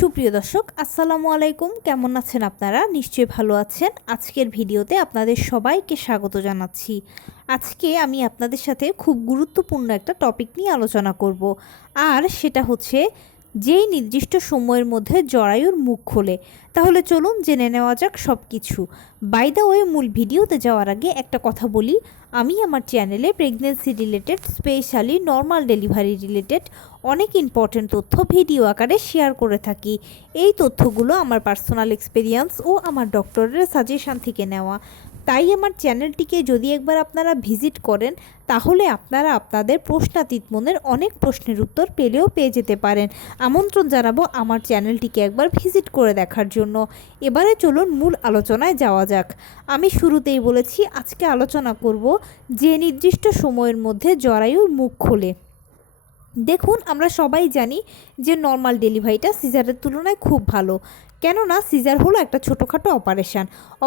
সুপ্রিয় দর্শক আসসালামু আলাইকুম, কেমন আছেন আপনারা? নিশ্চয়ই ভালো আছেন। আজকের ভিডিওতে আপনাদের সবাইকে স্বাগত জানাচ্ছি। আজকে আমি আপনাদের সাথে খুব গুরুত্বপূর্ণ একটা টপিক নিয়ে আলোচনা করব, আর সেটা হচ্ছে যেই নির্দিষ্ট সময়ের মধ্যে জরায়ুর মুখ খোলে। তাহলে চলুন জেনে নেওয়া যাক সব কিছু। বাই দ্য ওয়ে, মূল ভিডিওতে যাওয়ার আগে একটা কথা বলি, আমি আমার চ্যানেলে pregnancy related, specially normal delivery related অনেক ইম্পর্টেন্ট তথ্য ভিডিও আকারে শেয়ার করে থাকি। এই তথ্যগুলো আমার পার্সোনাল এক্সপেরিয়েন্স ও আমার ডক্টরের সাজেশান থেকে নেওয়া। তাই আমার চ্যানেলটিকে যদি একবার আপনারা ভিজিট করেন, তাহলে আপনারা আপনাদের প্রশ্নাতীত মনের অনেক প্রশ্নের উত্তর পেয়ে যেতে পারেন। আমন্ত্রণ জানাবো আমার চ্যানেলটিকে একবার ভিজিট করে দেখার জন্য। এবারে চলুন মূল আলোচনায় যাওয়া যাক। আমি শুরুতেই বলেছি আজকে আলোচনা করব যে নির্দিষ্ট সময়ের মধ্যে জরায়ুর মুখ খোলে। দেখুন, আমরা সবাই জানি যে নর্মাল ডেলিভারিটা সিজারের তুলনায় খুব ভালো, কেননা সিজার হলো একটা ছোটোখাটো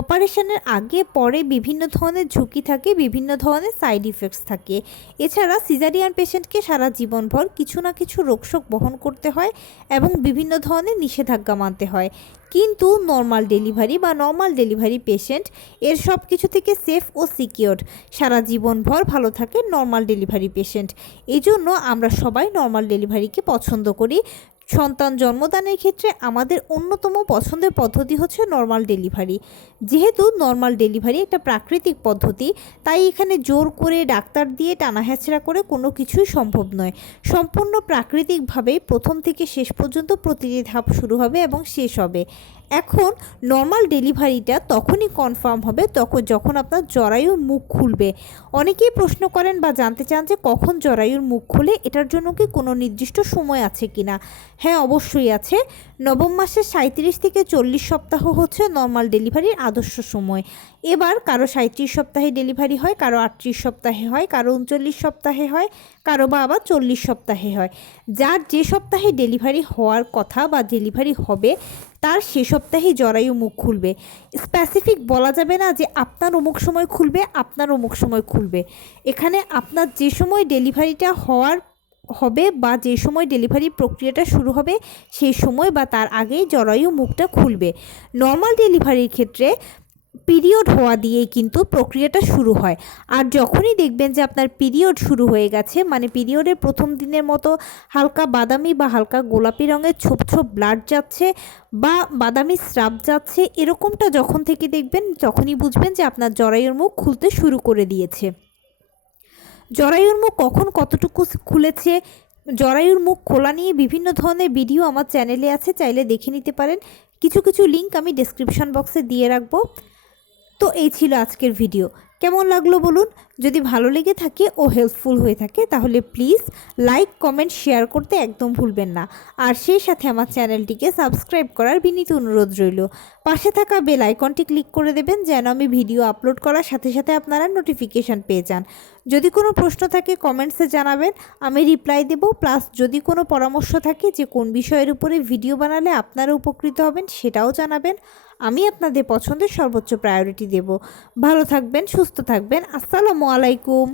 অপারেশনের আগে পরে বিভিন্ন ধরনের ঝুঁকি থাকে, বিভিন্ন ধরনের সাইড ইফেক্টস থাকে। এছাড়া সিজারিয়ান পেশেন্টকে সারা জীবনভর কিছু না কিছু রোগশোক বহন করতে হয় এবং বিভিন্ন ধরনের নিষেধাজ্ঞা মানতে হয়। কিন্তু নর্মাল ডেলিভারি পেশেন্ট এর সব কিছু থেকে সেফ ও সিকিওরড, সারা জীবনভর ভালো থাকে নর্মাল ডেলিভারি পেশেন্ট। এই জন্য আমরা সবাই নর্মাল ডেলিভারিকে পছন্দ করি। সন্তান জন্মদানের ক্ষেত্রে আমাদের অন্যতম পছন্দের পদ্ধতি হচ্ছে নর্মাল ডেলিভারি। যেহেতু নর্মাল ডেলিভারি একটা প্রাকৃতিক পদ্ধতি, তাই এখানে জোর করে ডাক্তার দিয়ে টানা হ্যাচড়া করে কোনো কিছুই সম্ভব নয়। সম্পূর্ণ প্রাকৃতিকভাবেই প্রথম থেকে শেষ পর্যন্ত প্রতিটি ধাপ শুরু হবে এবং শেষ হবে। এখন নর্মাল ডেলিভারিটা তখনই কনফার্ম হবে যখন আপনার জরায়ুর মুখ খুলবে। অনেকেই প্রশ্ন করেন বা জানতে চান যে কখন জরায়ুর মুখ খুলে, এটার জন্য কি কোনো নির্দিষ্ট সময় আছে কিনা? হ্যাঁ, অবশ্যই আছে। নবম মাসের 37 থেকে 40 সপ্তাহ হচ্ছে নর্মাল ডেলিভারির আদর্শ সময়। এবার কারো 37 সপ্তাহে ডেলিভারি হয়, কারো 38 সপ্তাহে হয়, কারো 39 সপ্তাহে হয়, কারো বা আবার 40 সপ্তাহে হয়। যার যে সপ্তাহে ডেলিভারি হওয়ার কথা বা ডেলিভারি হবে, তার সে সপ্তাহেই জরায়ু মুখ খুলবে। স্পেসিফিক বলা যাবে না যে আপনার অমুক সময় খুলবে। এখানে আপনার যে সময় ডেলিভারিটা হবে বা যে সময় ডেলিভারি প্রক্রিয়াটা শুরু হবে, সেই সময় বা তার আগেই জরায়ু মুখটা খুলবে। নর্মাল ডেলিভারির ক্ষেত্রে পিরিয়ড হওয়া দিয়েই কিন্তু প্রক্রিয়াটা শুরু হয়। আর যখনই দেখবেন যে আপনার পিরিয়ড শুরু হয়ে গেছে, মানে পিরিয়ডের প্রথম দিনের মতো হালকা বাদামি বা হালকা গোলাপি রঙের ছোপ ছোপ ব্লাড যাচ্ছে বা বাদামি স্রাব যাচ্ছে, এরকমটা যখন থেকে দেখবেন, তখনই বুঝবেন যে আপনার জরায়ুর মুখ খুলতে শুরু করে দিয়েছে। জরায়ুর মুখ কখন কতটুকু খুলেছে, জরায়ুর মুখ খোলা নিয়ে বিভিন্ন ধরনের ভিডিও আমার চ্যানেলে আছে, চাইলে দেখে নিতে পারেন। কিছু লিঙ্ক আমি ডেসক্রিপশন বক্সে দিয়ে রাখবো। তো এই ছিল আজকের ভিডিও। কেমন লাগলো বলুন? যদি ভালো লেগে থাকে ও হেল্পফুল হয়ে থাকে, তাহলে প্লিজ লাইক, কমেন্ট, শেয়ার করতে একদম ভুলবেন না। আর সেই সাথে আমার চ্যানেলটিকে সাবস্ক্রাইব করার বিনীত অনুরোধ রইল। পাশে থাকা বেল আইকনটি ক্লিক করে দেবেন, যেন আমি ভিডিও আপলোড করার সাথে সাথে আপনারা নোটিফিকেশান পেয়ে যান। যদি কোনো প্রশ্ন থাকে কমেন্টসে জানাবেন, আমি রিপ্লাই দেব। প্লাস যদি কোনো পরামর্শ থাকে যে কোন বিষয়ের উপরে ভিডিও বানালে আপনারা উপকৃত হবেন, সেটাও জানাবেন। আমি আপনাদের পছন্দের সর্বোচ্চ প্রায়োরিটি দেব। ভালো থাকবেন, সুস্থ থাকবেন। আসসালামু আলাইকুম।